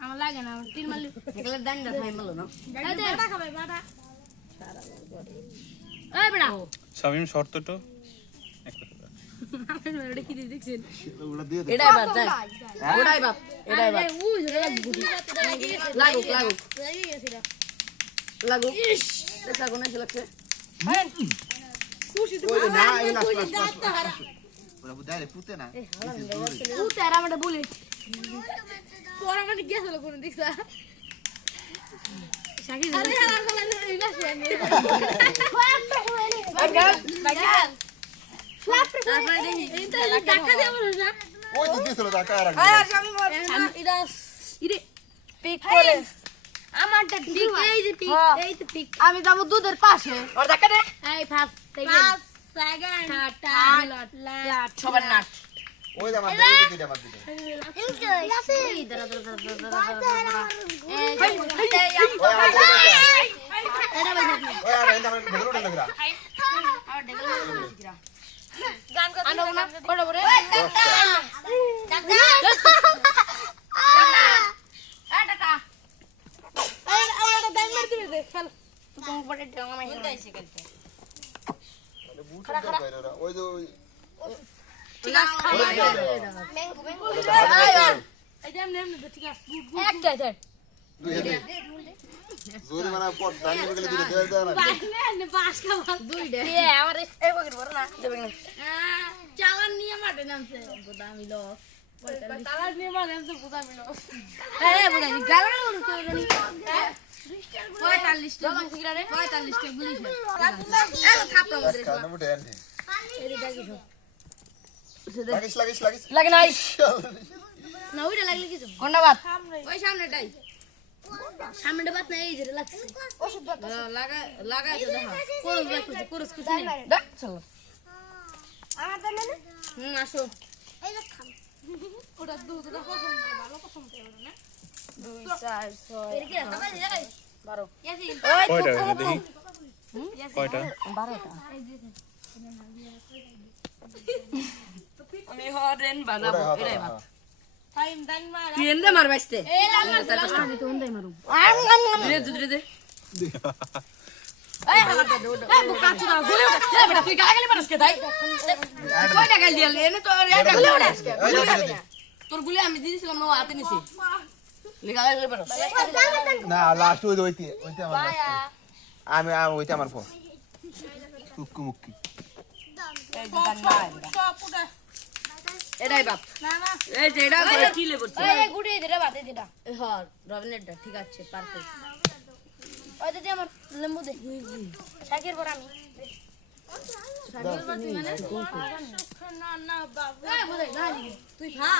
আমার লাগে না তিন মালি এগুলো দান্ডা খাই মালো না দে বাটা বাটা এই বড়া শামিম দিয়ে দে এটাই বাপ ওটাই বাপ এটাই বাপ লাগুক লাগুক লাগুক এসে লাগছে? ওই আরে এটা টাকা দিছিল টাকা আর আমি। এটা ইরে পিক করে। আমারটা পিক এই যে পিক এই যে পিক আমি যাব দুধের পাশে ওর দেখা দে এই ফার্স্ট সেকেন্ড থার্ড সবার নাট ওই দিতে এই এই ওই আর লাগরা আর গান করতে আনো না বড় বড় টাকা এই টাকা এই আমারটা দাম মারতে দে চল তুমি পড়ে দিয়েছে খেলতে ওই যে ঠিক আছে জোরে মানে পট দাঁড়িয়ে গেলে দিলে দেওয়া দেওয়া না। বাইনে নে বাস দুইটা। এ আমার এই পকেট ভরে না দেবে না। চালান নিয়ে মাঠে নামছে। গোদামি লো চালান নিয়ে মাঠে নামছে গোদামি লো এই গোদামি গালা উড়তে লাগে নাই। না ওইটা লাগলে কিছু কোনটা বাত ওই সামনেটাই সামনেটা বাত না এই যে লাগছে। ওষুধ দাও লাগা লাগা তো দেখা। কোরস লাগছে কোরস কিছু নেই। দেখ চলো। আমার দাম না হুম আসো। এই যে খাম। ওটা দুধটা পছন্দ ভালো পছন্দ করে না? দুই চার ছয় আমি হরেন বানাবো এটাই ভাত তুই এন্দে মার বাইসতে আমি তো মারু দে দিদি। তোর গুলে আমি দিয়ে দিছিলাম না ও হাতে নিছি। না লাস্ট ওই ওইতে ওইতে আমার আমি আমি ওইতে আমার ফোন মুক্কি মুক্কি এটাই বাপ এই যে এটা কি লেবর এই গুড়ি দিরা বাতে দিরা হ্যাঁ রবিনেরটা ঠিক আছে পারফেক্ট ওই যে আমার লেম্বু দে শাকের পর আমি তুই খা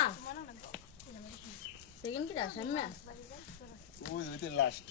সেকেন্ড কি রাস আমি ওই ওইতে লাস্ট